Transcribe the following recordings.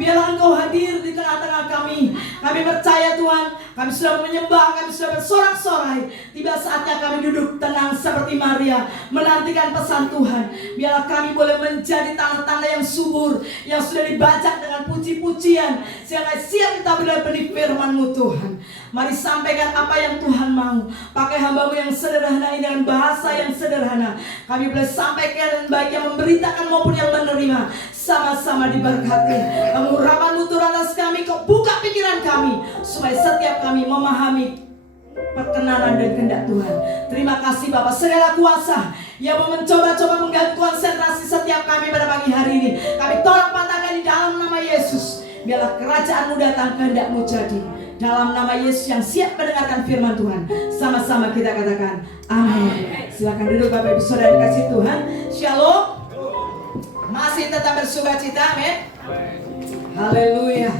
Biarlah Engkau hadir di tengah-tengah kami. Kami percaya Tuhan, kami sudah menyembah, kami sudah bersorak-sorai. Tiba saatnya kami duduk tenang seperti Maria, menantikan pesan Tuhan. Biarlah kami boleh menjadi tanda-tanda yang subur, yang sudah dibajak dengan puji-pujian, sehingga siap kita benih firman-Mu Tuhan. Mari sampaikan apa yang Tuhan mau. Pakai hamba-Mu yang sederhana ini dengan bahasa yang sederhana. Kami boleh sampaikan baik yang memberitakan maupun yang menerima. Sama-sama diberkati. Urapan-Mu turun atas kami, Kau buka pikiran kami, supaya setiap kami memahami perkenanan dan kehendak Tuhan. Terima kasih Bapak, segala kuasa yang mencoba-coba mengganggu konsentrasi setiap kami pada pagi hari ini, kami tolak patahkan di dalam nama Yesus. Biarlah kerajaan-Mu datang, kehendak-Mu jadi. Dalam nama Yesus yang siap mendengarkan firman Tuhan, sama-sama kita katakan amin. Silakan duduk Bapak Ibu Saudara dikasih Tuhan. Shalom. Masih tetap bersukacita, amin. Haleluya.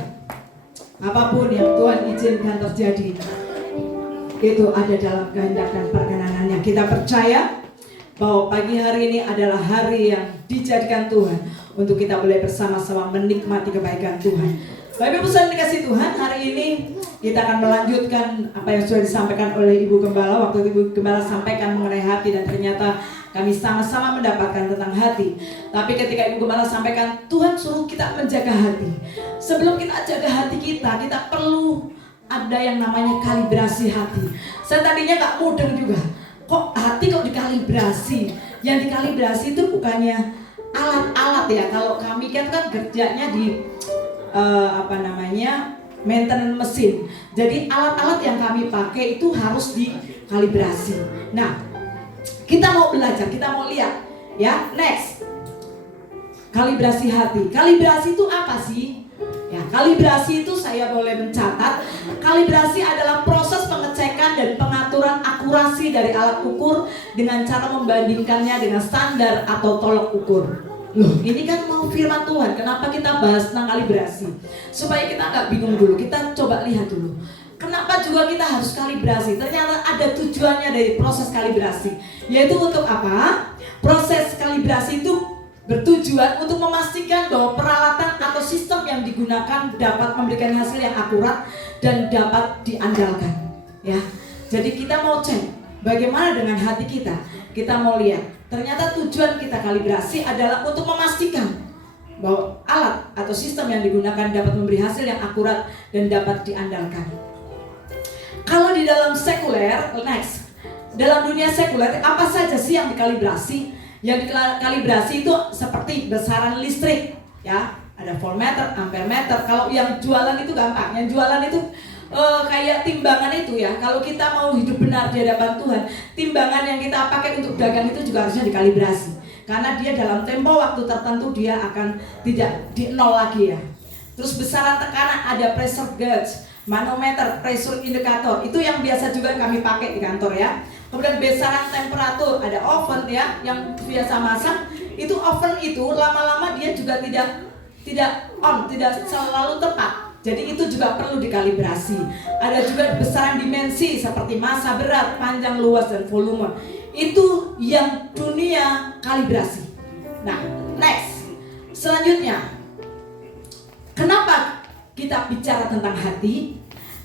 Apapun yang Tuhan izinkan terjadi, itu ada dalam kehendak dan perkenanannya. Kita percaya bahwa pagi hari ini adalah hari yang dijadikan Tuhan untuk kita boleh bersama-sama menikmati kebaikan Tuhan. Bapak Ibu Saudara dikasih Tuhan, hari ini kita akan melanjutkan apa yang sudah disampaikan oleh Ibu Gembala. Waktu Ibu Gembala sampaikan mengenai hati, dan ternyata kami sama-sama mendapatkan tentang hati. Tapi ketika Ibu Gembala sampaikan, Tuhan suruh kita menjaga hati. Sebelum kita jaga hati kita perlu ada yang namanya kalibrasi hati. Saya tadinya gak mudeng juga, kok hati kok dikalibrasi. Yang dikalibrasi itu bukannya alat-alat ya. Kalau kami kan kerjanya di maintenance mesin. Jadi alat-alat yang kami pakai itu harus dikalibrasi. Nah, kita mau belajar, kita mau lihat ya. Next, kalibrasi hati. Kalibrasi itu apa sih? Ya, kalibrasi itu saya boleh mencatat. Kalibrasi adalah proses pengecekan dan pengaturan akurasi dari alat ukur dengan cara membandingkannya dengan standar atau tolok ukur. Loh, ini kan mau firman Tuhan. Kenapa kita bahas tentang kalibrasi? Supaya kita nggak bingung dulu. Kita coba lihat dulu. Kenapa juga kita harus kalibrasi? Ternyata ada tujuannya dari proses kalibrasi. Yaitu untuk apa? Proses kalibrasi itu bertujuan untuk memastikan bahwa peralatan atau sistem yang digunakan dapat memberikan hasil yang akurat dan dapat diandalkan. Ya, jadi kita mau cek bagaimana dengan hati kita. Kita mau lihat. Ternyata tujuan kita kalibrasi adalah untuk memastikan bahwa alat atau sistem yang digunakan dapat memberi hasil yang akurat dan dapat diandalkan. Kalau di dalam sekuler, next, dalam dunia sekuler, apa saja sih yang dikalibrasi? Yang dikalibrasi itu seperti besaran listrik, ya, ada voltmeter, ampermeter. Kalau yang jualan itu gampang, yang jualan itu kayak timbangan itu ya. Kalau kita mau hidup benar di hadapan Tuhan, timbangan yang kita pakai untuk dagang itu juga harusnya dikalibrasi. Karena dia dalam tempo waktu tertentu dia akan tidak di nol lagi ya. Terus besaran tekanan, ada pressure gauge, manometer, pressure indicator, itu yang biasa juga kami pakai di kantor ya. Kemudian besaran temperatur, ada oven ya yang biasa masak. Itu oven itu lama-lama dia juga tidak selalu tepat. Jadi itu juga perlu dikalibrasi. Ada juga besaran dimensi seperti massa, berat, panjang, luas, dan volume. Itu yang dunia kalibrasi. Nah, next. Selanjutnya, kenapa kita bicara tentang hati?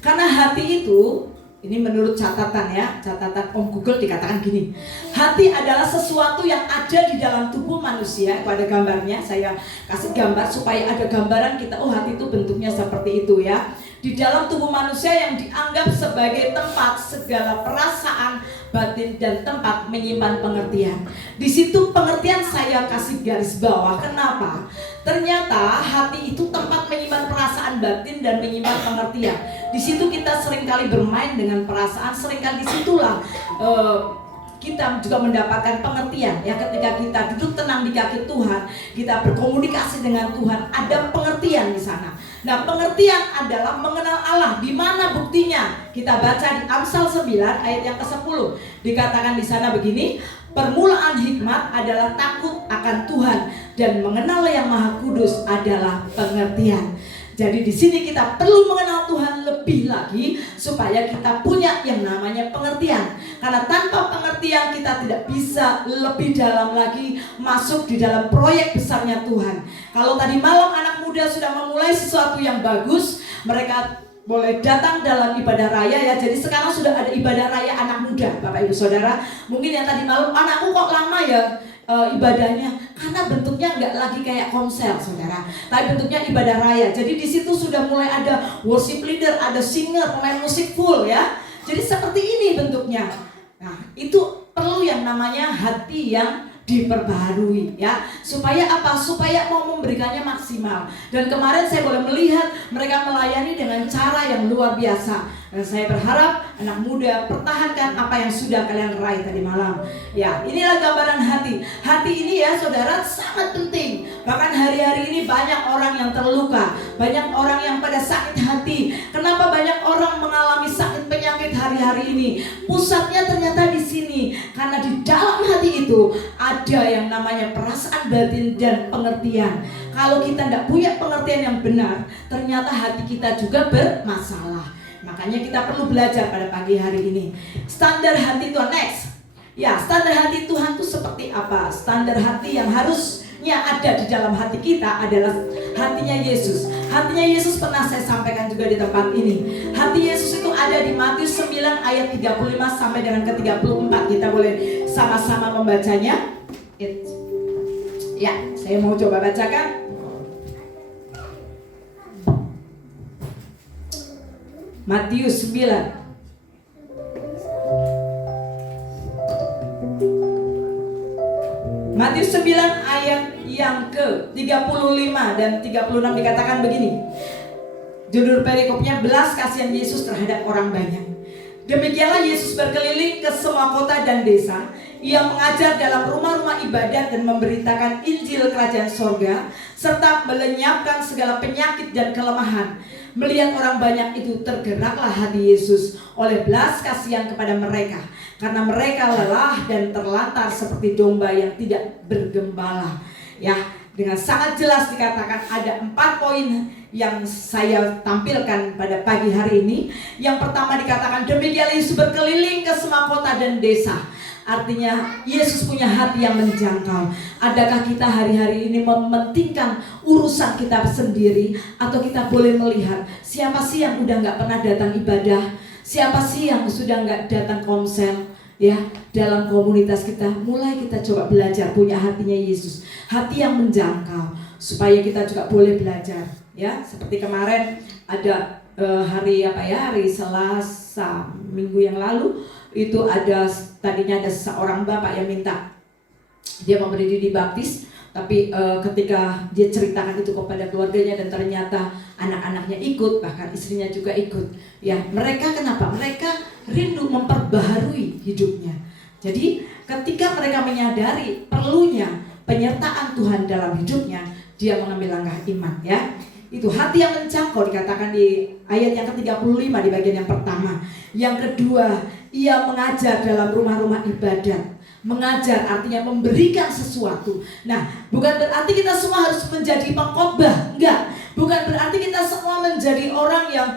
Karena hati itu, ini menurut catatan ya, catatan Om Google dikatakan gini. Hati adalah sesuatu yang ada di dalam tubuh manusia. Itu ada gambarnya, saya kasih gambar supaya ada gambaran kita, oh hati itu bentuknya seperti itu ya. Di dalam tubuh manusia yang dianggap sebagai tempat segala perasaan, batin, dan tempat menyimpan pengertian. Di situ pengertian saya kasih garis bawah. Kenapa? Ternyata hati itu tempat menyimpan perasaan batin dan menyimpan pengertian. Di situ kita seringkali bermain dengan perasaan, seringkali disitulah kita juga mendapatkan pengertian ya. Ketika kita duduk tenang di kaki Tuhan, kita berkomunikasi dengan Tuhan, ada pengertian di sana. Nah, pengertian adalah mengenal Allah. Di mana buktinya? Kita baca di Amsal 9 ayat yang ke-10. Dikatakan di sana begini, permulaan hikmat adalah takut akan Tuhan dan mengenal Yang Maha Kudus adalah pengertian. Jadi di sini kita perlu mengenal Tuhan lebih lagi supaya kita punya yang namanya pengertian. Karena tanpa pengertian kita tidak bisa lebih dalam lagi masuk di dalam proyek besarnya Tuhan. Kalau tadi malam anak muda sudah memulai sesuatu yang bagus, mereka boleh datang dalam ibadah raya ya. Jadi sekarang sudah ada ibadah raya anak muda, Bapak Ibu Saudara. Mungkin yang tadi malam, anakku kok lama ya ibadahnya, karena bentuknya nggak lagi kayak komsel, saudara, tapi bentuknya ibadah raya. Jadi di situ sudah mulai ada worship leader, ada singer, pemain musik full ya. Jadi seperti ini bentuknya. Nah, itu perlu yang namanya hati yang diperbaharui ya. Supaya apa? Supaya mau memberikannya maksimal. Dan kemarin saya boleh melihat mereka melayani dengan cara yang luar biasa. Dan saya berharap anak muda pertahankan apa yang sudah kalian raih tadi malam. Ya, inilah gambaran hati. Hati ini ya saudara sangat penting. Bahkan hari-hari ini banyak orang yang terluka, banyak orang yang pada sakit hati. Kenapa banyak orang mengalami sakit penyakit hari-hari ini? Pusatnya ternyata di sini. Karena di dalam hati itu ada yang namanya perasaan batin dan pengertian. Kalau kita tidak punya pengertian yang benar, ternyata hati kita juga bermasalah. Makanya kita perlu belajar pada pagi hari ini. Standar hati Tuhan, next. Ya, standar hati Tuhan itu seperti apa? Standar hati yang harusnya ada di dalam hati kita adalah hatinya Yesus. Hatinya Yesus pernah saya sampaikan juga di tempat ini. Hati Yesus itu ada di Matius 9 ayat 35 sampai dengan ke-34. Kita boleh sama-sama membacanya. Ya, saya mau coba bacakan. Matius 9. Matius 9 ayat yang ke-35 dan 36 dikatakan begini. Judul perikopnya, belas kasihan Yesus terhadap orang banyak. Demikianlah Yesus berkeliling ke semua kota dan desa. Ia mengajar dalam rumah-rumah ibadat dan memberitakan Injil Kerajaan Sorga, serta melenyapkan segala penyakit dan kelemahan. Melihat orang banyak itu, tergeraklah hati Yesus oleh belas kasihan kepada mereka, karena mereka lelah dan terlantar seperti domba yang tidak bergembala. Ya, dengan sangat jelas dikatakan ada 4 poin yang saya tampilkan pada pagi hari ini. Yang pertama dikatakan, demikian Yesus berkeliling ke semua kota dan desa. Artinya Yesus punya hati yang menjangkau. Adakah kita hari-hari ini mementingkan urusan kita sendiri, atau kita boleh melihat siapa sih yang udah gak pernah datang ibadah, siapa sih yang sudah gak datang komsel, ya, dalam komunitas kita. Mulai kita coba belajar punya hatinya Yesus, hati yang menjangkau, supaya kita juga boleh belajar, ya. Seperti kemarin ada hari Selasa minggu yang lalu, itu tadinya ada seorang bapak yang minta dia memberi diri baptis, tapi ketika dia ceritakan itu kepada keluarganya dan ternyata anak-anaknya ikut, bahkan istrinya juga ikut. Ya, mereka kenapa? Mereka rindu memperbaharui hidupnya. Jadi ketika mereka menyadari perlunya penyertaan Tuhan dalam hidupnya, dia mengambil langkah iman, ya. Itu hati yang menjangkau dikatakan di ayat yang ke-35 di bagian yang pertama. Yang kedua, ia mengajar dalam rumah-rumah ibadat. Mengajar artinya memberikan sesuatu. Nah, bukan berarti kita semua harus menjadi pengkhotbah, enggak. Bukan berarti kita semua menjadi orang yang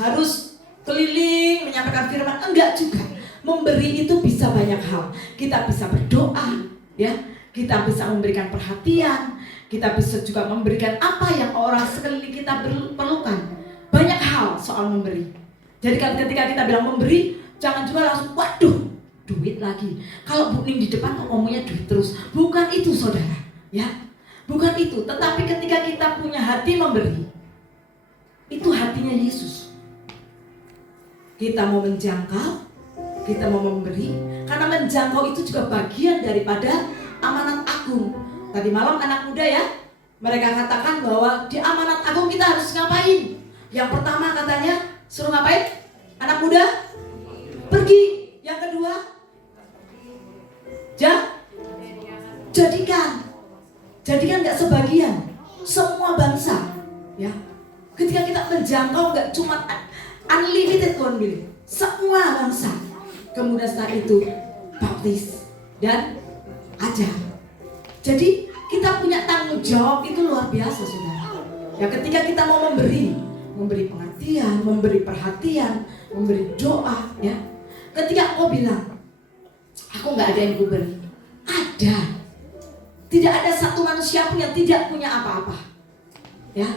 harus keliling menyampaikan firman, enggak juga. Memberi itu bisa banyak hal. Kita bisa berdoa, ya. Kita bisa memberikan perhatian. Kita bisa juga memberikan apa yang orang sekeliling kita perlukan. Banyak hal soal memberi. Jadi ketika kita bilang memberi, jangan juga langsung, waduh, duit lagi. Kalau Bu Ning di depan ngomongnya duit terus. Bukan itu, saudara, ya. Bukan itu. Tetapi ketika kita punya hati memberi, itu hatinya Yesus. Kita mau menjangkau, kita mau memberi. Karena menjangkau itu juga bagian daripada amanat agung. Tadi malam anak muda, ya, mereka katakan bahwa di amanat agung kita harus ngapain? Yang pertama katanya suruh ngapain? Anak muda pergi. Yang kedua jadikan gak sebagian, semua bangsa, ya. Ketika kita menjangkau gak cuma unlimited, Tuhan bilang semua bangsa. Kemudian setelah itu baptis dan ajar. Jadi kita punya tanggung jawab itu luar biasa, saudara. Ya, ketika kita mau memberi pengertian, memberi perhatian, memberi doa, ya. Ketika engkau bilang, aku nggak ada yang ku beri, ada. Tidak ada satu manusia pun yang tidak punya apa-apa, ya.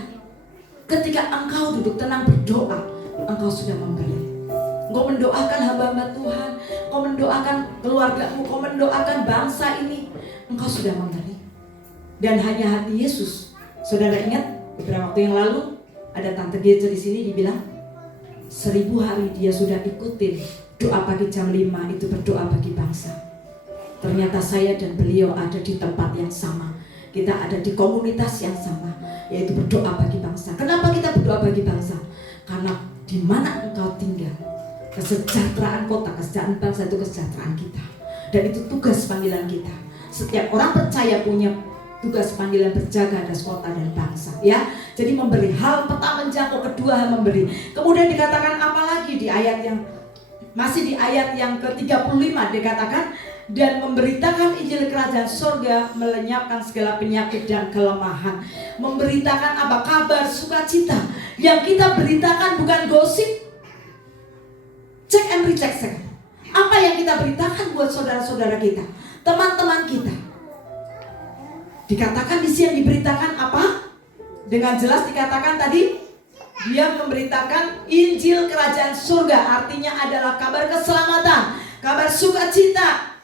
Ketika engkau duduk tenang berdoa, engkau sudah memberi. Engkau mendoakan hamba-hamba Tuhan, engkau mendoakan keluargamu, engkau mendoakan bangsa ini, engkau sudah memberi. Dan hanya hati Yesus. Saudara ingat beberapa waktu yang lalu ada tante Gece di sini dibilang 1000 hari dia sudah ikutin doa pagi jam 5 itu berdoa bagi bangsa. Ternyata saya dan beliau ada di tempat yang sama. Kita ada di komunitas yang sama, yaitu berdoa bagi bangsa. Kenapa kita berdoa bagi bangsa? Karena di mana engkau tinggal, kesejahteraan kota, kesejahteraan bangsa itu kesejahteraan kita. Dan itu tugas panggilan kita. Setiap orang percaya punya tugas panggilan berjaga atas kota dan bangsa, ya. Jadi memberi. Hal pertama menjangkau, kedua hal memberi. Kemudian dikatakan apa lagi di ayat yang masih di ayat yang ke-35 dikatakan, dan memberitakan Injil Kerajaan Sorga, melenyapkan segala penyakit dan kelemahan. Memberitakan apa? Kabar sukacita. Yang kita beritakan bukan gosip. Cek and recheck. Apa yang kita beritakan buat saudara-saudara kita, teman-teman kita. Dikatakan di sini diberitakan apa? Dengan jelas dikatakan tadi, dia memberitakan Injil Kerajaan Surga, artinya adalah kabar keselamatan, kabar sukacita,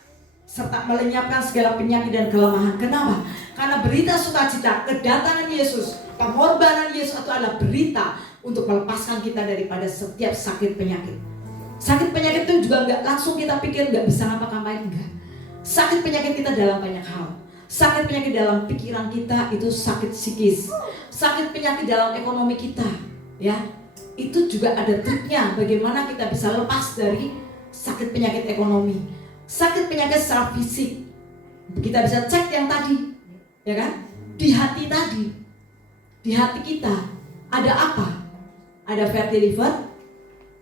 serta melenyapkan segala penyakit dan kelemahan. Kenapa? Karena berita sukacita kedatangan Yesus, pengorbanan Yesus itu adalah berita untuk melepaskan kita daripada setiap sakit penyakit. Sakit penyakit itu juga nggak langsung kita pikir nggak bisa ngapa-ngapain, enggak. Sakit penyakit kita dalam banyak hal. Sakit penyakit dalam pikiran kita itu sakit psikis. Sakit penyakit dalam ekonomi kita, ya. Itu juga ada triknya bagaimana kita bisa lepas dari sakit penyakit ekonomi. Sakit penyakit secara fisik. Kita bisa cek yang tadi, ya kan? Di hati tadi. Di hati kita ada apa? Ada fatty liver,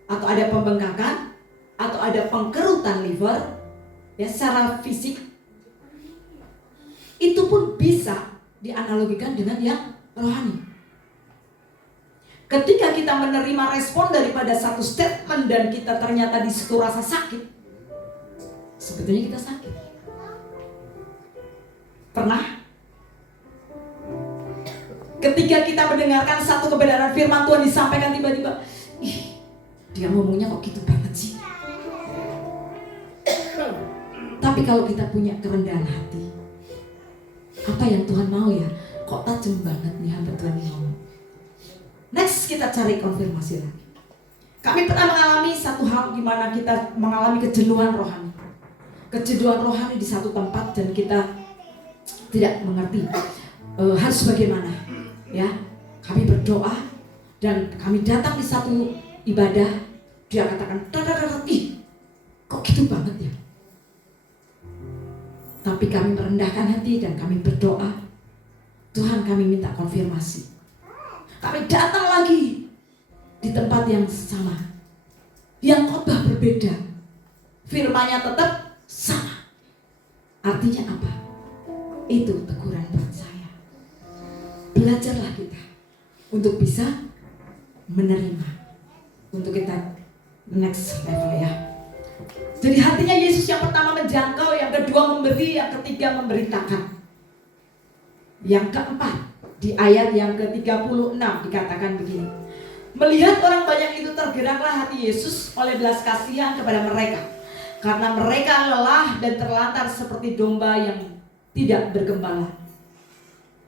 atau ada pembengkakan, atau ada pengkerutan liver, ya, secara fisik. Itu pun bisa dianalogikan dengan yang rohani. Ketika kita menerima respon daripada satu statement dan kita ternyata di situ rasa sakit, sebetulnya kita sakit. Pernah? Ketika kita mendengarkan satu kebenaran firman Tuhan disampaikan tiba-tiba, ih, dia ngomongnya kok gitu banget sih. Tapi kalau kita punya kerendahan hati, apa yang Tuhan mau ya? Kok tajam banget nih hamba Tuhan ini ngomong. Next kita cari konfirmasi lagi. Kami pernah mengalami satu hal di mana kita mengalami kejenuhan rohani. Kejenuhan rohani di satu tempat dan kita tidak mengerti harus bagaimana. Ya, kami berdoa dan kami datang di satu ibadah. Dia katakan, ih, kok gitu banget ya? Tapi kami merendahkan hati dan kami berdoa. Tuhan, kami minta konfirmasi. Kami datang lagi di tempat yang sama, yang khotbah berbeda, firman-Nya tetap sama. Artinya apa? Itu teguran buat saya. Belajarlah kita untuk bisa menerima, untuk kita next level, ya. Jadi hatinya Yesus yang pertama menjangkau, yang kedua memberi, yang ketiga memberitakan. Yang keempat, di ayat yang ke-36 dikatakan begini. Melihat orang banyak itu tergeraklah hati Yesus oleh belas kasihan kepada mereka, karena mereka lelah dan terlantar seperti domba yang tidak bergembala.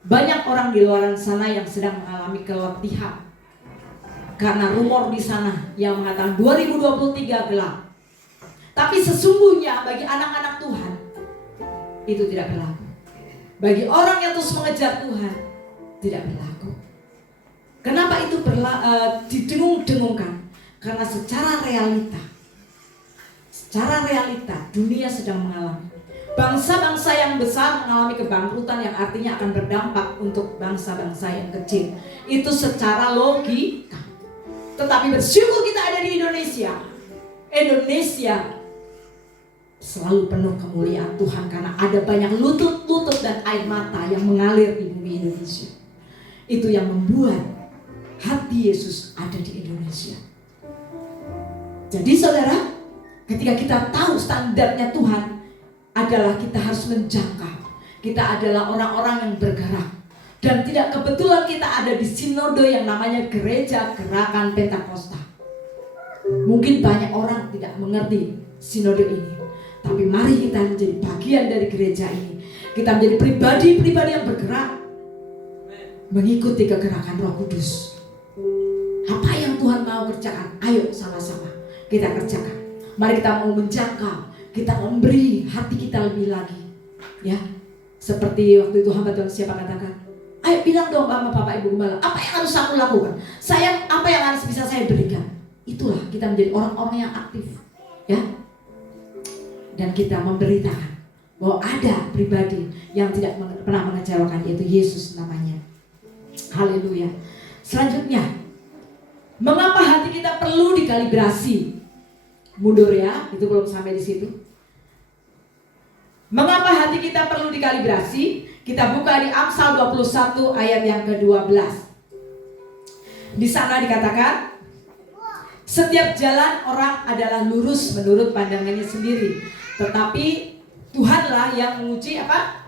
Banyak orang di luar sana yang sedang mengalami keletihan, karena rumor di sana yang mengatakan 2023 gelap. Tapi sesungguhnya bagi anak-anak Tuhan itu tidak berlaku. Bagi orang yang terus mengejar Tuhan tidak berlaku. Kenapa itu didengung-dengungkan? Karena secara realita dunia sedang mengalami. Bangsa-bangsa yang besar mengalami kebangkrutan yang artinya akan berdampak untuk bangsa-bangsa yang kecil. Itu secara logika. Tetapi bersyukur kita ada di Indonesia. Indonesia selalu penuh kemuliaan Tuhan karena ada banyak lutut-lutut dan air mata yang mengalir di bumi Indonesia. Itu yang membuat hati Yesus ada di Indonesia. Jadi saudara, ketika kita tahu standarnya Tuhan adalah kita harus menjangkau. Kita adalah orang-orang yang bergerak. Dan tidak kebetulan kita ada di sinode yang namanya Gereja Gerakan Pentakosta. Mungkin banyak orang tidak mengerti sinode ini. Tapi mari kita menjadi bagian dari gereja ini. Kita menjadi pribadi-pribadi yang bergerak mengikuti kegerakan Roh Kudus. Apa yang Tuhan mau kerjakan? Ayo sama-sama kita kerjakan. Mari kita mau menjangkau, kita memberi hati kita lebih lagi. Ya, seperti waktu itu hamba Tuhan siapa katakan, ayo bilang dong sama Bapak Ibu Gembala, apa yang harus aku lakukan? Apa yang harus bisa saya berikan? Itulah kita menjadi orang-orang yang aktif. Ya. Dan kita memberitakan bahwa ada pribadi yang tidak pernah mengecewakan, yaitu Yesus namanya. Haleluya. Selanjutnya, mengapa hati kita perlu dikalibrasi? Mundur ya, itu belum sampai di situ. Mengapa hati kita perlu dikalibrasi? Kita buka di Amsal 21 ayat yang ke-12. Di sana dikatakan, setiap jalan orang adalah lurus menurut pandangannya sendiri, tetapi Tuhanlah yang menguji apa?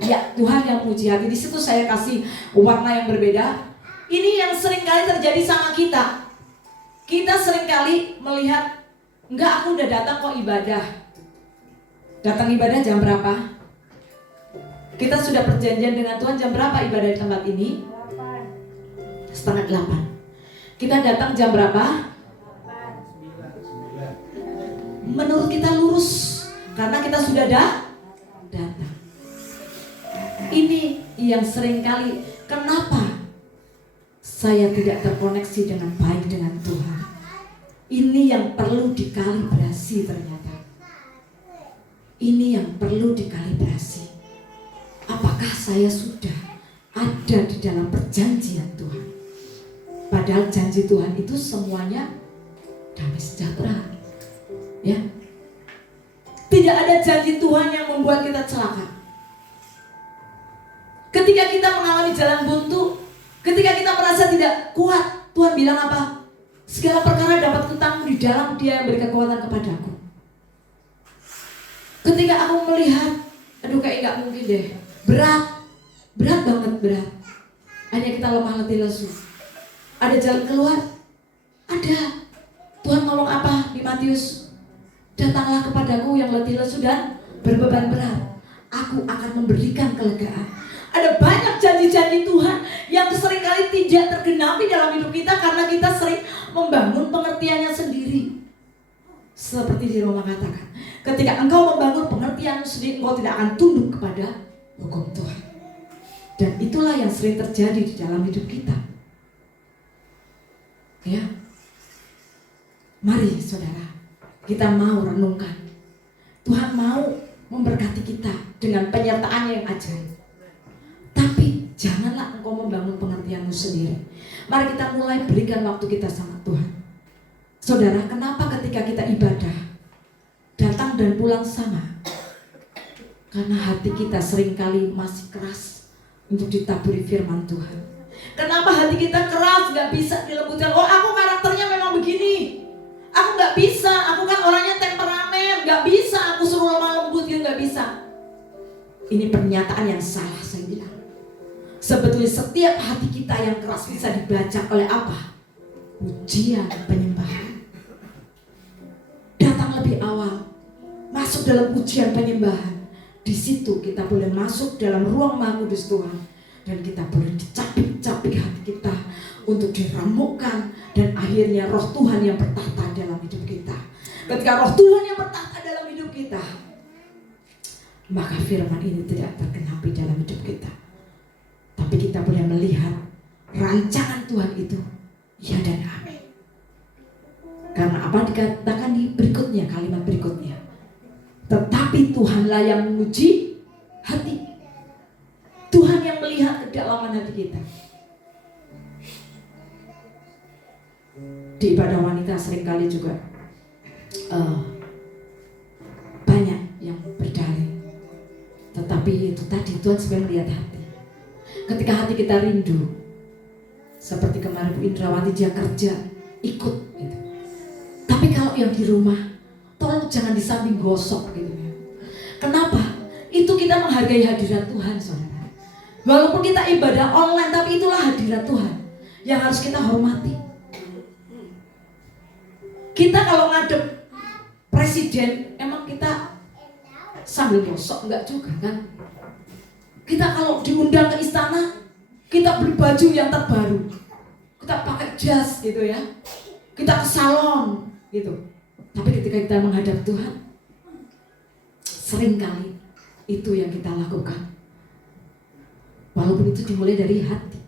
Ya, Tuhan yang menguji hati. Di situ saya kasih warna yang berbeda. Ini yang seringkali terjadi sama kita. Kita seringkali melihat Enggak, aku udah datang kok ibadah. Datang ibadah jam berapa? Kita sudah perjanjian dengan Tuhan jam berapa ibadah di tempat ini? 7:30. Kita datang jam berapa? Menurut kita lurus, karena kita sudah datang. Ini yang seringkali kenapa saya tidak terkoneksi dengan baik dengan Tuhan. Ini yang perlu dikalibrasi ternyata. Ini yang perlu dikalibrasi. Apakah saya sudah ada di dalam perjanjian Tuhan? Padahal janji Tuhan itu semuanya damai sejahtera. Ya. Tidak ada janji Tuhan yang membuat kita celaka. Ketika kita mengalami jalan buntu, ketika kita merasa tidak kuat, Tuhan bilang apa? Segala perkara dapat kutanggung di dalam Dia yang beri kekuatan kepadaku. Ketika aku melihat, aduh kayak gak mungkin deh, berat banget, berat. Hanya kita lemah letih lesu. Ada jalan keluar? Ada. Tuhan ngomong apa di Matius? Datanglah kepadaku yang letih lesu dan berbeban berat, aku akan memberikan kelegaan. Ada banyak janji-janji Tuhan yang seringkali tidak tergenapi dalam hidup kita karena kita sering membangun pengertiannya sendiri. Seperti di Roma katakan, ketika engkau membangun pengertianmu sendiri, engkau tidak akan tunduk kepada hukum Tuhan. Dan itulah yang sering terjadi di dalam hidup kita. Ya, mari saudara, kita mau renungkan. Tuhan mau memberkati kita dengan penyertaan yang ajaib. Tapi janganlah engkau membangun pengertianmu sendiri. Mari kita mulai berikan waktu kita sama Tuhan. Saudara, kenapa ketika kita ibadah datang dan pulang sama? Karena hati kita seringkali masih keras untuk ditaburi firman Tuhan. Kenapa hati kita keras, gak bisa dilembutkan? Oh, aku karakternya memang begini, aku gak bisa, aku kan orangnya temperamen, gak bisa, aku suruh lemah lembut gitu, gak bisa. Ini pernyataan yang salah, saya bilang. Sebetulnya setiap hati kita yang keras bisa dibaca oleh apa? Pujian, penyembahan. Datang lebih awal, masuk dalam pujian penyembahan. Di situ kita boleh masuk dalam ruang Maha Kudus Tuhan. Dan kita boleh dicapik-capik hati kita untuk diremukkan. Dan akhirnya roh Tuhan yang bertahta dalam hidup kita. Ketika roh Tuhan yang bertahta dalam hidup kita, maka firman ini tidak tergenapi dalam hidup kita. Tapi kita boleh melihat rancangan Tuhan itu ya dan amin. Karena apa dikatakan di berikutnya, kalimat berikutnya, tetapi Tuhanlah yang menguji hati. Tuhan yang melihat kedalaman hati kita. Di ibadah wanita seringkali juga banyak yang berdalih. Tetapi itu tadi Tuhan sebenarnya melihat hati. Ketika hati kita rindu, seperti kemarin Bu Indrawati, dia kerja ikut gitu. Tapi kalau yang di rumah, tolong jangan di samping gosok gitu ya. Kenapa? Itu kita menghargai hadirat Tuhan, saudara. Walaupun kita ibadah online, tapi itulah hadirat Tuhan yang harus kita hormati. Kita kalau ngadep presiden, emang kita sambil gosok? Enggak juga kan. Kita kalau diundang ke istana, kita beli baju yang terbaru, kita pakai jas gitu ya, kita ke salon gitu. Tapi ketika kita menghadap Tuhan, seringkali itu yang kita lakukan. Walaupun itu dimulai dari hati.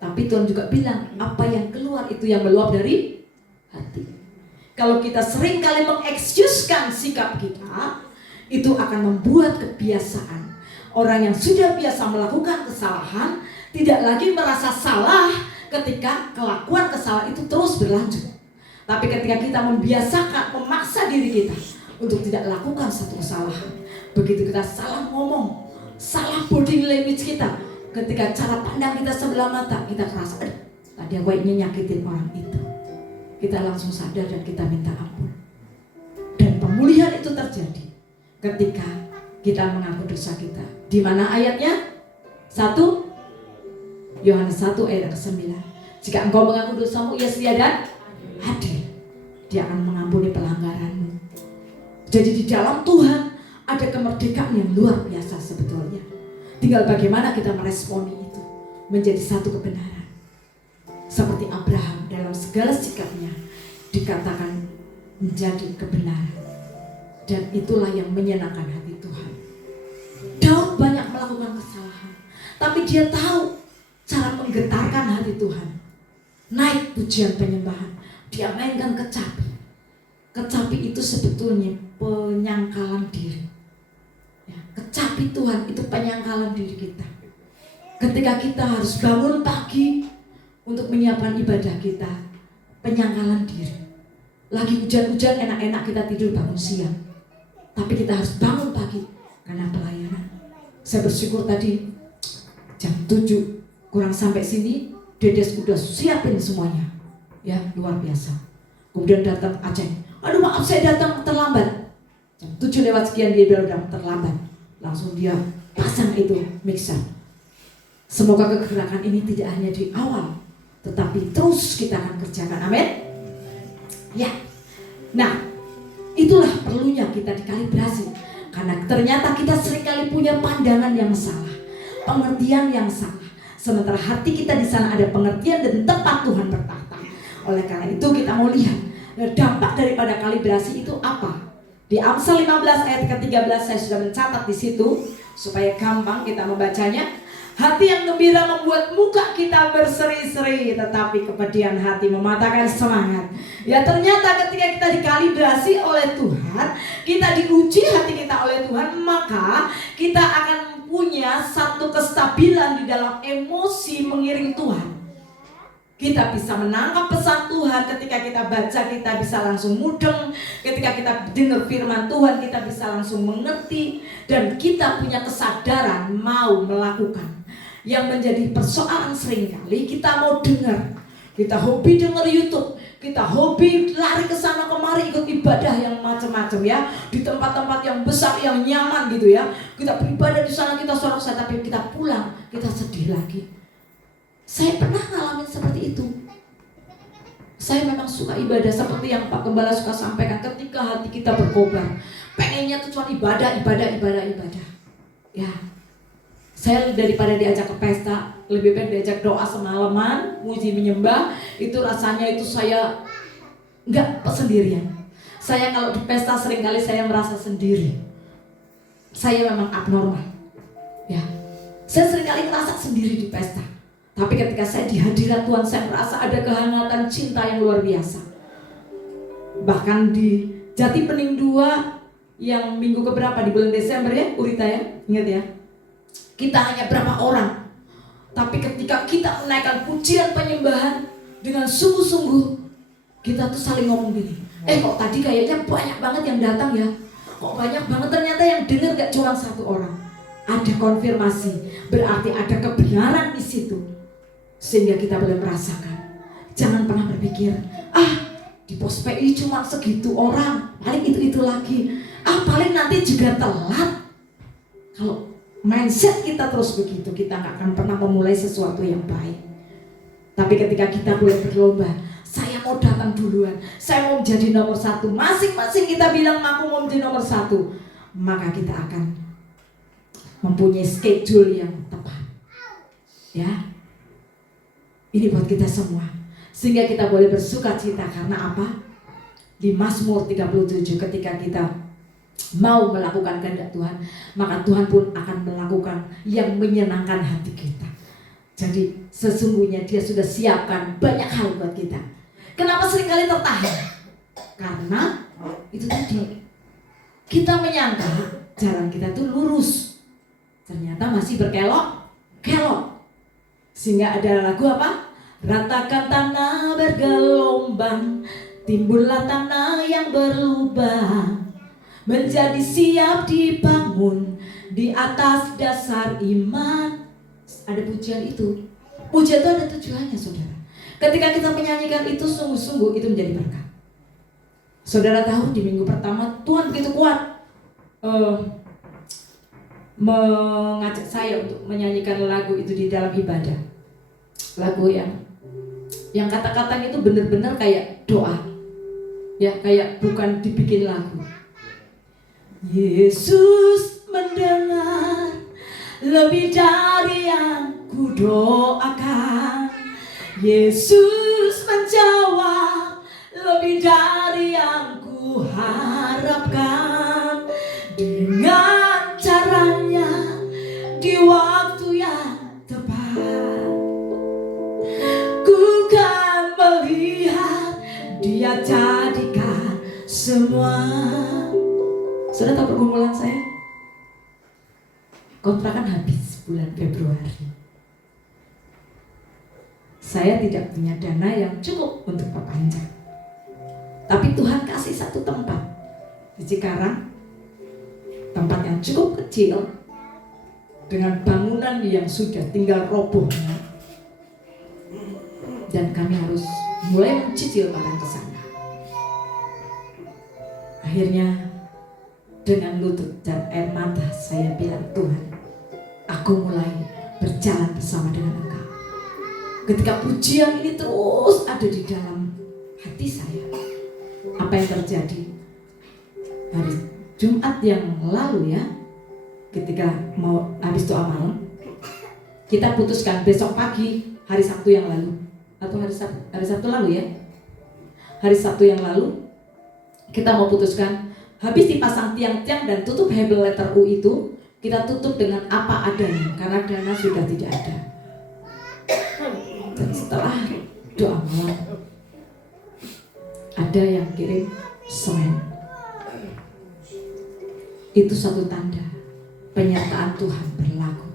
Tapi Tuhan juga bilang, apa yang keluar itu yang meluap dari hati. Kalau kita seringkali mengekskluskan sikap kita, itu akan membuat kebiasaan. Orang yang sudah biasa melakukan kesalahan tidak lagi merasa salah ketika kelakuan kesalahan itu terus berlanjut. Tapi ketika kita membiasakan, memaksa diri kita untuk tidak lakukan satu kesalahan, begitu kita salah ngomong, salah body language kita, ketika cara pandang kita sebelah mata, kita kerasa, tadi aku ini nyakitin orang itu, kita langsung sadar dan kita minta ampun. Dan pemulihan itu terjadi ketika kita mengaku dosa kita. Di mana ayatnya? 1 Yohanes 1 ayat 9. Jika engkau mengaku dosamu, ia setia dan adil. Dia akan mengampuni Jadi di dalam Tuhan ada kemerdekaan yang luar biasa sebetulnya. Tinggal bagaimana kita meresponi itu menjadi satu kebenaran. Seperti Abraham dalam segala sikapnya dikatakan menjadi kebenaran. Dan itulah yang menyenangkan hati Tuhan. Daud banyak melakukan kesalahan, tapi dia tahu cara menggetarkan hati Tuhan. Naik pujian penyembahan, dia mainkan kecapi. Kecapi itu sebetulnya penyangkalan diri. Ya, kecapi Tuhan itu penyangkalan diri kita. Ketika kita harus bangun pagi untuk menyiapkan ibadah kita, penyangkalan diri. Lagi hujan-hujan enak-enak kita tidur bangun siang, tapi kita harus bangun pagi karena pelayanan. Saya bersyukur tadi jam 7 kurang sampai sini, Dedes udah siapin semuanya. Ya, luar biasa. Kemudian datang Aceh. Aduh maaf saya datang terlambat. Jam 7 lewat sekian dia bilang udah terlambat. Langsung dia pasang itu mixer. Semoga kegerakan ini tidak hanya di awal, tetapi terus kita akan kerjakan. Amin. Ya. Nah, itulah perlunya kita dikalibrasi. Karena ternyata kita seringkali punya pandangan yang salah, pengertian yang salah. Sementara hati kita di sana ada pengertian dan tempat Tuhan bertahta. Oleh karena itu kita mau lihat dampak daripada kalibrasi itu apa. Di Amsal 15 ayat ke-13 saya sudah mencatat di situ supaya gampang kita membacanya. Hati yang gembira membuat muka kita berseri-seri, tetapi kepedihan hati mematahkan semangat. Ya, ternyata ketika kita dikalibrasi oleh Tuhan, kita diuji hati kita oleh Tuhan, maka kita akan punya satu kestabilan di dalam emosi mengiring Tuhan. Kita bisa menangkap pesan Tuhan. Ketika kita baca, kita bisa langsung mudeng. Ketika kita dengar firman Tuhan, kita bisa langsung mengerti. Dan kita punya kesadaran mau melakukan. Yang menjadi persoalan seringkali kita mau dengar, kita hobi dengar YouTube, kita hobi lari ke sana kemari ikut ibadah yang macam-macam ya, di tempat-tempat yang besar yang nyaman gitu ya. Kita beribadah di sana, kita sorak-sorai, tapi kita pulang kita sedih lagi. Saya pernah ngalamin seperti itu. Saya memang suka ibadah seperti yang Pak Gembala suka sampaikan. Ketika hati kita berkobar, pengennya tuh cuma ibadah. Ya, saya daripada diajak ke pesta, lebih baik diajak doa semalaman, muji menyembah. Itu rasanya itu saya nggak sendirian. Saya kalau di pesta seringkali saya merasa sendiri. Saya memang abnormal. Ya, saya seringkali merasa sendiri di pesta. Tapi ketika saya di hadirat Tuhan, saya merasa ada kehangatan cinta yang luar biasa. Bahkan di Jati Bening 2 yang minggu keberapa di bulan Desember ya, Urita ya, ingat ya. Kita hanya berapa orang, tapi ketika kita menaikkan pujian penyembahan dengan sungguh-sungguh, kita tuh saling ngomong gini, kok tadi kayaknya banyak banget yang datang ya, kok banyak banget, ternyata yang dengar gak cuma satu orang. Ada konfirmasi, berarti ada kebenaran di situ, sehingga kita boleh merasakan. Jangan pernah berpikir, di pos PI cuma segitu orang, paling itu lagi, paling nanti juga telat. Kalau mindset kita terus begitu, kita gak akan pernah memulai sesuatu yang baik. Tapi ketika kita boleh berlomba, saya mau datang duluan, saya mau menjadi nomor 1, masing-masing kita bilang aku mau menjadi nomor 1, maka kita akan mempunyai schedule yang tepat. Ya, ini buat kita semua, sehingga kita boleh bersuka cita. Karena apa? Di Mazmur 37, ketika kita mau melakukan kehendak Tuhan, maka Tuhan pun akan melakukan yang menyenangkan hati kita. Jadi sesungguhnya Dia sudah siapkan banyak hal buat kita. Kenapa seringkali tertahan? Karena itu tadi, kita menyangka jalan kita tuh lurus, ternyata masih berkelok-kelok. Sehingga ada lagu apa? Ratakan tanah bergelombang, timbullah tanah yang berlubang, menjadi siap dibangun di atas dasar iman. Ada pujian itu. Pujian itu ada tujuannya, saudara. Ketika kita menyanyikan itu sungguh-sungguh, itu menjadi berkat. Saudara tahu di minggu pertama Tuhan begitu kuat mengajak saya untuk menyanyikan lagu itu di dalam ibadah. Lagu yang kata-katanya itu benar-benar kayak doa. Ya, kayak bukan dibikin lagu. Yesus mendengar lebih dari yang kudoakan. Yesus menjawab lebih dari yang kuharapkan. Dengan caranya di waktu yang tepat, ku kan melihat Dia jadikan semua. Sudah tahu pergumulan saya? Kontrakan habis bulan Februari. Saya tidak punya dana yang cukup untuk perpanjang. Tapi Tuhan kasih satu tempat di Cikarang, tempat yang cukup kecil, dengan bangunan yang sudah tinggal robohnya, dan kami harus mulai mencicil barang ke sana. Akhirnya dengan lutut dan air mata saya bilang, Tuhan, aku mulai berjalan bersama dengan Engkau. Ketika pujian ini terus ada di dalam hati saya, apa yang terjadi? Hari Jumat yang lalu ya, ketika mau habis doa malam, kita putuskan besok pagi, hari Sabtu yang lalu, atau hari Sabtu lalu ya, hari Sabtu yang lalu, kita mau putuskan, habis dipasang tiang-tiang dan tutup hebel letter U itu, kita tutup dengan apa adanya, karena dana sudah tidak ada. Dan setelah doa malam, ada yang kirim semen. Itu satu tanda penyertaan Tuhan berlaku.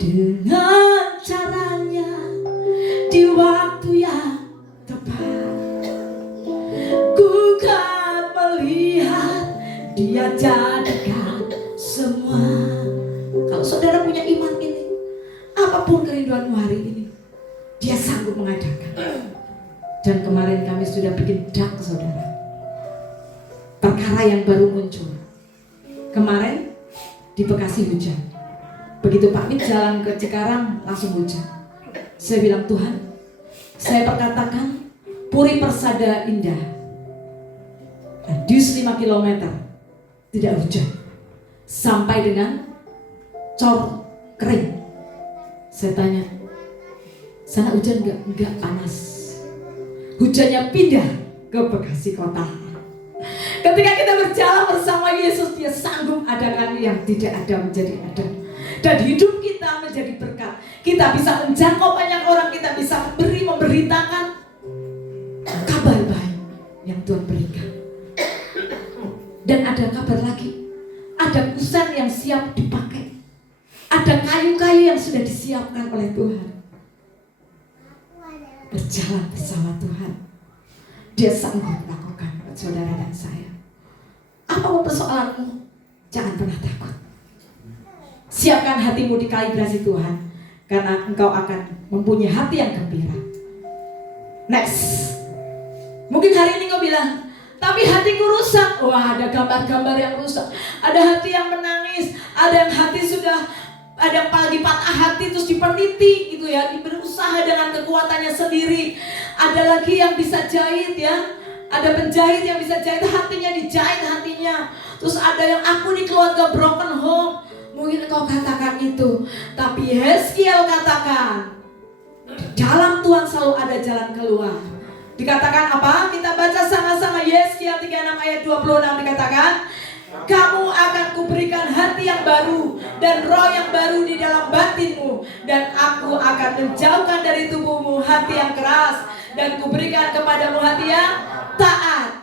Dengan caranya di waktu yang tepat, ku kan melihat Dia jadikan semua. Kalau saudara punya iman ini, apapun kerinduanmu hari ini, Dia sanggup mengadakan. Dan kemarin kami sudah bikin dak, saudara, perkara yang baru muncul. Kemarin di Bekasi hujan, begitu Pak Mit jalan ke Cikarang langsung hujan. Saya bilang, Tuhan, saya perkatakan Puri Persada indah, radius 5 km tidak hujan, sampai dengan Cor kering. Saya tanya, sana hujan enggak? Enggak, panas. Hujannya pindah ke Bekasi kota. Ketika kita berjalan bersama Yesus, Dia sanggup adakan yang tidak ada menjadi ada. Dan hidup kita menjadi berkat. Kita bisa menjangkau banyak orang, kita bisa memberitakan kabar baik yang Tuhan berikan. Dan ada kabar lagi, ada kusen yang siap dipakai, ada kayu-kayu yang sudah disiapkan oleh Tuhan. Berjalan bersama Tuhan, Dia sanggup melakukan buat saudara dan saya. Apapun persoalanmu, jangan pernah takut. Siapkan hatimu dikalibrasi Tuhan, karena engkau akan mempunyai hati yang gembira. Next, mungkin hari ini kau bilang, tapi hatiku rusak. Wah, ada gambar-gambar yang rusak. Ada hati yang menangis, ada yang hati sudah, ada yang apalagi patah hati terus dipeniti gitu ya, berusaha dengan kekuatannya sendiri. Ada lagi yang bisa jahit ya, ada penjahit yang bisa jahit hatinya, dijahit hatinya. Terus ada yang aku di keluarga broken home. Mungkin engkau katakan itu, tapi Yeskiel katakan, di dalam Tuhan selalu ada jalan keluar. Dikatakan apa? Kita baca sama-sama Yeskiel 36 ayat 26, dikatakan, kamu akan kuberikan hati yang baru dan roh yang baru di dalam batinmu, dan aku akan menjauhkan dari tubuhmu hati yang keras, dan kuberikan kepadamu hati yang taat.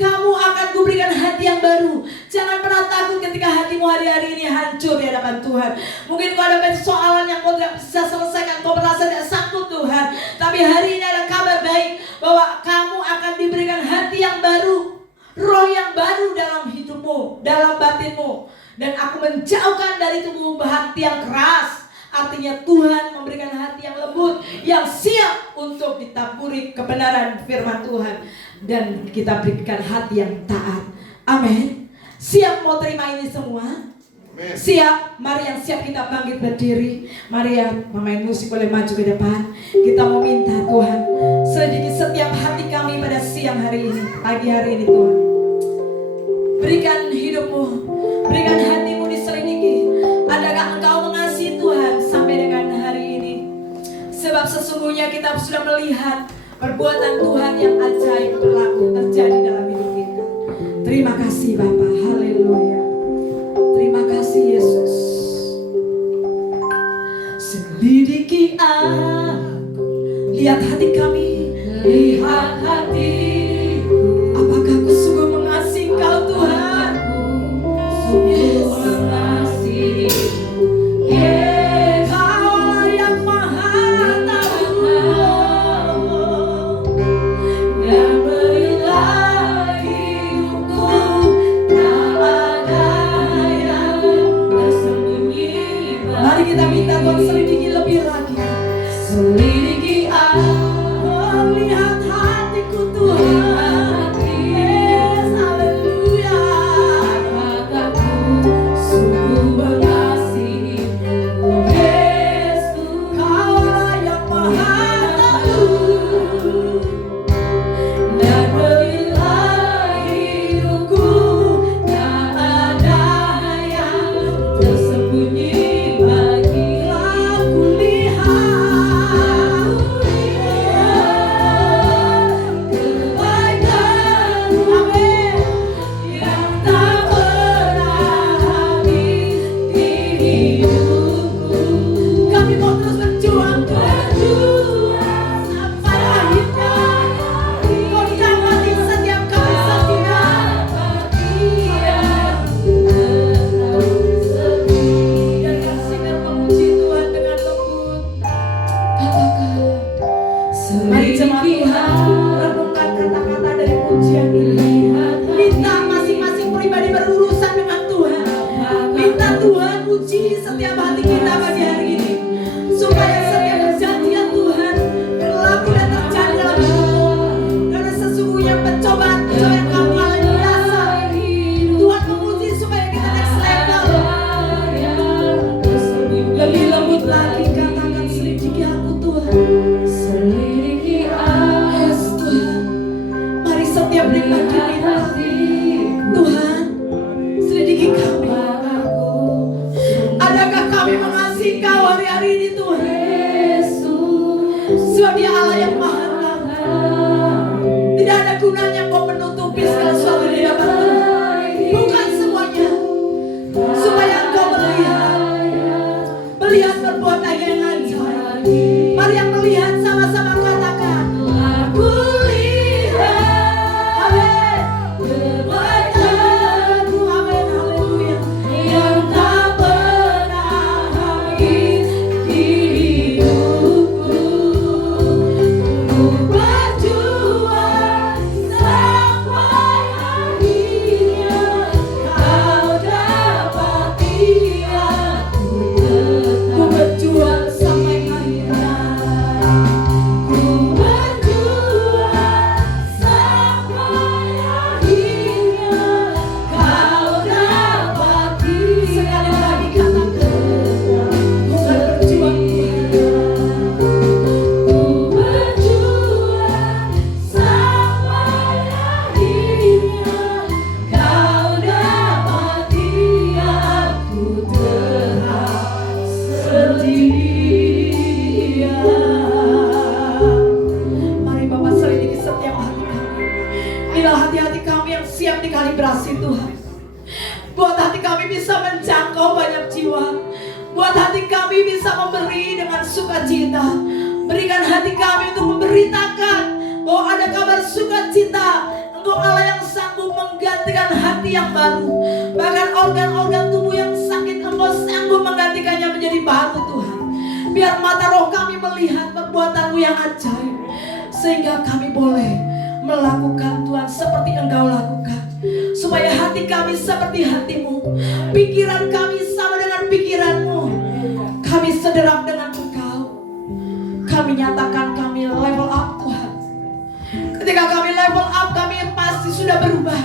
Kamu akan kuberikan hati yang baru. Jangan pernah takut ketika hatimu hari-hari ini hancur di hadapan Tuhan. Mungkin kau ada persoalan yang kau tidak bisa selesaikan, kau merasa tidak sanggup Tuhan. Tapi hari ini ada kabar baik bahwa kamu akan diberikan hati yang baru, roh yang baru dalam hidupmu, dalam batinmu. Dan aku menjauhkan dari tubuhmu hati yang keras. Artinya Tuhan memberikan hati yang lembut, yang siap untuk ditaburi kebenaran firman Tuhan. Dan kita berikan hati yang taat. Amin. Siap mau terima ini semua? Amen. Siap? Mari yang siap kita bangkit berdiri. Mari ya pemain musik boleh maju ke depan. Kita mau minta Tuhan selidiki setiap hati kami pada siang hari ini, pagi hari ini Tuhan. Berikan hidupmu, berikan hatimu diselidiki. Adakah engkau mengasihi Tuhan sampai dengan hari ini? Sebab sesungguhnya kita sudah melihat perbuatan Tuhan yang ajaib berlaku terjadi dalam hidup kita. Terima kasih Bapa, haleluya. Terima kasih Yesus. Selidiki aku, lihat hati kami, lihat hatiku. Apakah aku sungguh mengasihi Engkau Tuhan? Sungguh mengasihi. Kau yang maha tahu, yang berilah hidupku, tak ada yang tersembunyi. Mari kita minta Tuhan selidiki lebih lagi. Selidiki aku, lihat hatiku Tuhan. Yes, haleluya. Apakah ku sungguh mengasihimu? Yes, Kaulah yang maha tahu, dan berilah hidupku, tak ada yang tersembunyi bagi aku. Lihat kebaikan, amin, yang tak pernah habis di hidupku. Kami mau terus berjuang sampai akhirnya. Kau dapati setiap kami setia. Dan bersinar memuji Tuhan dengan lembut. Katakan, mari jemaat Tuhan renungkan kata-kata dari pujian ini. Minta masing-masing pribadi berurusan dengan Tuhan. Minta Tuhan uji setiap hati kita pagi hari ini, supaya setiap perjanjian Tuhan berlaku dan terjadi dalam hidupmu. Karena sesungguhnya pencobaan kamu yang biasa, Tuhan menguji supaya kita next level. Lebih lembut lagi, katakan selidiki aku Tuhan. Selidiki aku, yes, Tuhan. Mari setiap pribadi minta, Tuhan selidiki kami. Adakah kami mengasihi Kau hari-hari ini Tuhan? Sebab Dia Allah yang maha tahu. Tidak ada gunanya Kau menutupi segala sesuatu di hadapan Tuhan. Bukan semuanya, supaya Engkau melihat perbuatan yang ajaib. Mari yang melihat sama-sama katakan, aku lihat, amin, kebaikan-Mu, amin, haleluya, yang tak pernah habis di hidupku. Ku berjuang sampai akhirnya, Kau dapati aku tetap. Ku berjuang sampai akhirnya. Ku berjuang sampai akhirnya, Kau dapati. Sekali lagi katakan, ku berjuang Tuhan. Ku berjuang sampai akhirnya, Kau dapati aku tetap setia. Mari Bapak selidiki setiap hati kami. Inilah hati-hati kami yang siap dikalibrasi Tuhan. Buat hati kami bisa menjangkau banyak jiwa. Buat hati kami bisa memberi dengan sukacita. Berikan hati kami untuk memberitakan bahwa ada kabar sukacita. Engkau Allah yang sanggup menggantikan hati yang baru. Bahkan organ-organ tubuh yang sakit, Engkau sanggup menggantikannya menjadi baru Tuhan. Biar mata roh kami melihat perbuatan-Mu yang ajaib, sehingga kami boleh melakukan Tuhan seperti Engkau lakukan. Supaya hati kami seperti hati-Mu, pikiran kami sama dengan pikiran-Mu. Kami sederap dengan Engkau. Kami nyatakan kami level up Tuhan. Ketika kami level up, kami pasti sudah berubah.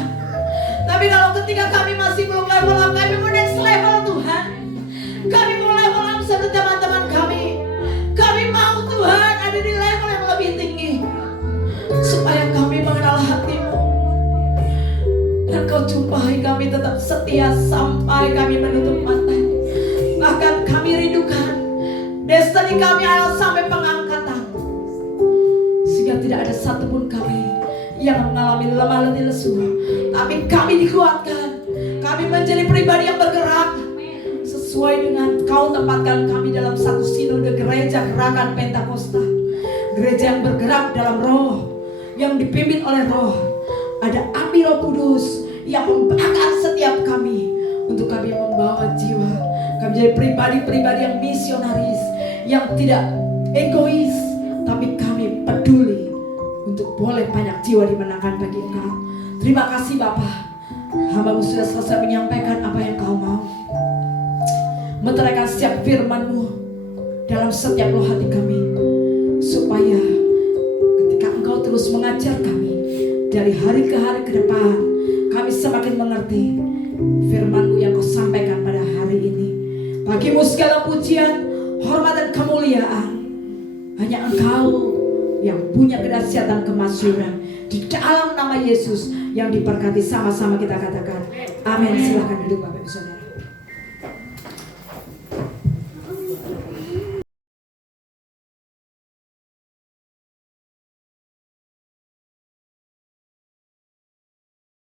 Tapi kalau ketika kami masih belum level up, kami mau next level Tuhan. Kami mau level up seperti teman-teman kami. Kami mau Tuhan ada di level yang lebih tinggi, supaya kami mengenal hati-Mu dan Kau jumpai kami setia sampai kami menutup mata. Bahkan kami rindukan destiny kami adalah sampai pengangkatan, sehingga tidak ada satupun kami yang mengalami lemah letih lesu, tapi kami dikuatkan. Kami menjadi pribadi yang bergerak sesuai dengan Kau tempatkan kami dalam satu sinode gereja gerakan Pentakosta, gereja yang bergerak dalam roh, yang dipimpin oleh roh. Ada api Roh Kudus yang membakar setiap kami untuk kami membawa jiwa. Kami menjadi pribadi-pribadi yang misionaris, yang tidak egois, tapi kami peduli untuk boleh banyak jiwa dimenangkan bagi Engkau. Terima kasih Bapa. Hamba-Mu sudah selesai menyampaikan apa yang Kau mau. Meteraikan setiap firman-Mu dalam setiap lubuk hati kami, supaya ketika Engkau terus mengajar kami dari hari ke hari ke depan, kami semakin mengerti firman-Mu yang Kau sampaikan pada hari ini. Bagi-Mu segala pujian, hormat dan kemuliaan. Hanya Engkau yang punya kedahsyatan kemasyhuran. Di dalam nama Yesus yang diberkati, sama-sama kita katakan amin. Silakan duduk Bapak Ibu Saudara.